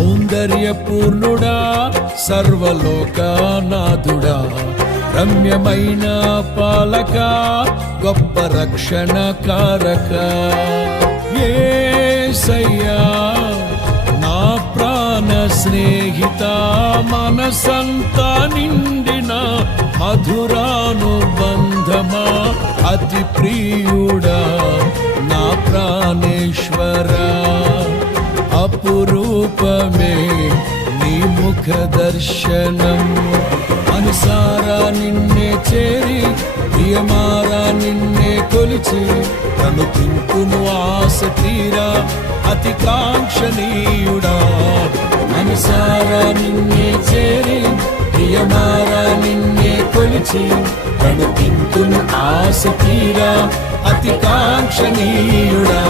సౌందర్యపూర్ణుడా సర్వలోకనాథుడా రమ్యమైన పాలక గొప్ప రక్షణ కారక యేసయ్యా నా ప్రాణ స్నేహిత మనసంతా నిండిన మధురానుబంధమా అతి ప్రియుడా నా ప్రాణేశ్వరా అపురూపమే నీ ముఖ దర్శనం మనసారా నిన్నే చేరి ప్రియమారా నిన్నే కొలిచి తను తింటును ఆశ తీరా అతి కాంక్షణీయుడా మనసారా నిన్నే చేరి ప్రియమారా నిన్నే కొలిచి తను తింటును ఆశ తీరా అతి కాంక్షణీయుడా